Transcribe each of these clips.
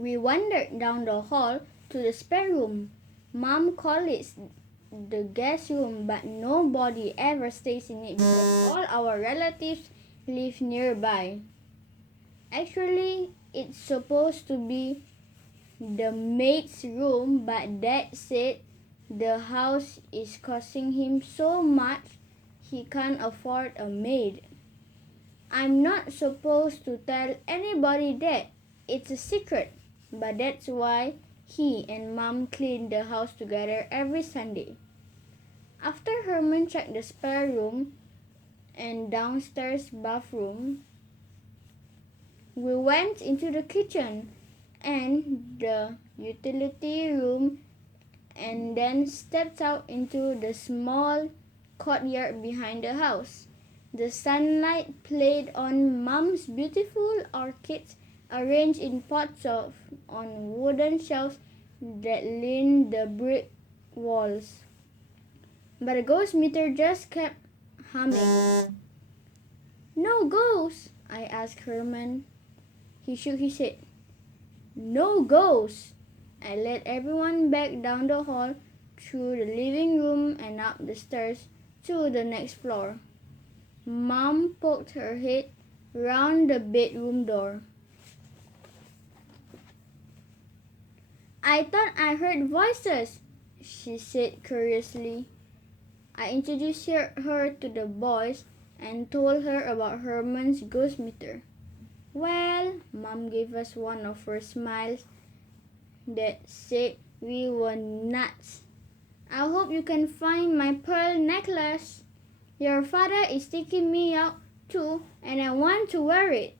We wandered down the hall to the spare room. Mom called it the guest room, but nobody ever stays in it because all our relatives live nearby. Actually, it's supposed to be the maid's room, but Dad said the house is costing him so much he can't afford a maid. I'm not supposed to tell anybody that. It's a secret. But that's why he and Mom clean the house together every Sunday. After Herman checked the spare room and downstairs bathroom, we went into the kitchen and the utility room and then stepped out into the small courtyard behind the house. The sunlight played on Mom's beautiful orchids arranged in pots on wooden shelves that lined the brick walls. But the ghost meter just kept humming. No ghosts, I asked Herman. He shook his head. No ghosts. I led everyone back down the hall, through the living room and up the stairs to the next floor. Mom poked her head round the bedroom door. I thought I heard voices, she said curiously. I introduced her to the boys and told her about Herman's ghost meter. Well, Mom gave us one of her smiles that said we were nuts. I hope you can find my pearl necklace. Your father is taking me out too, and I want to wear it.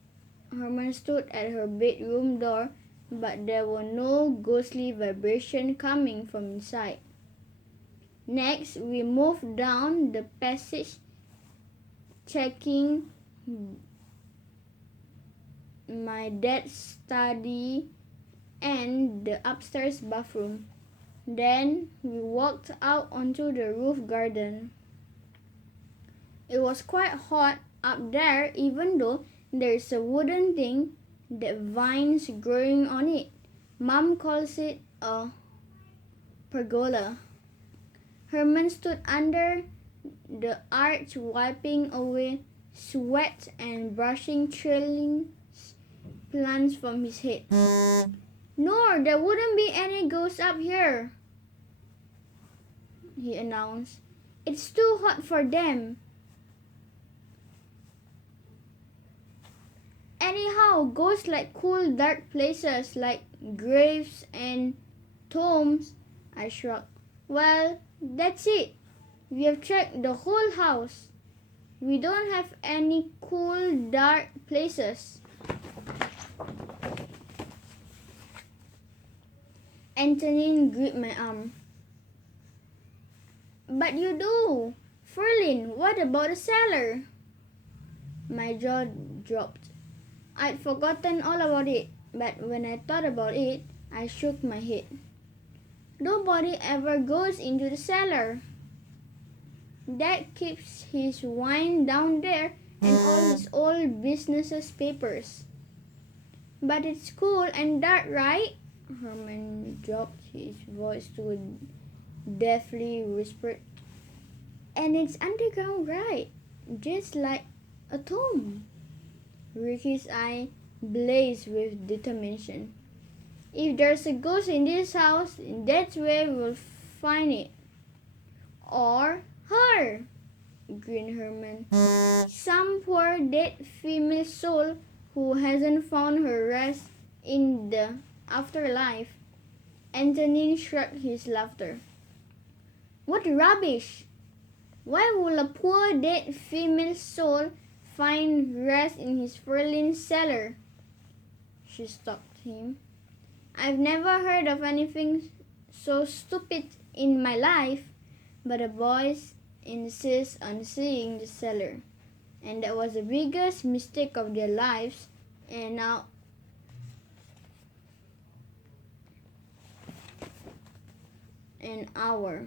Herman stood at her bedroom door, but there were no ghostly vibration coming from inside. Next, we moved down the passage, checking my dad's study and the upstairs bathroom. Then we walked out onto the roof garden. It was quite hot up there, even though there's a wooden thing that vines growing on it. Mom calls it a pergola. Herman stood under the arch, wiping away sweat and brushing trailing plants from his head. No, there wouldn't be any ghosts up here, he announced. It's too hot for them. Anyhow, ghosts like cool, dark places like graves and tombs, I shrugged. Well, that's it. We have checked the whole house. We don't have any cool, dark places. Antonin gripped my arm. But you do. Ferlin, what about the cellar? My jaw dropped. I'd forgotten all about it, but when I thought about it, I shook my head. Nobody ever goes into the cellar. Dad keeps his wine down there and all his old business papers. But it's cool and dark, right? Herman dropped his voice to a deathly whisper. And it's underground, right? Just like a tomb. Ricky's eye blazed with determination. If there's a ghost in this house, that's where we'll find it. Or her, grinned Herman. Some poor dead female soul who hasn't found her rest in the afterlife. Antonin shrugged his laughter. What rubbish! Why would a poor dead female soul find rest in his Ferlin cellar? She stopped him. I've never heard of anything so stupid in my life, but the boys insist on seeing the cellar. And that was the biggest mistake of their lives, and now an hour.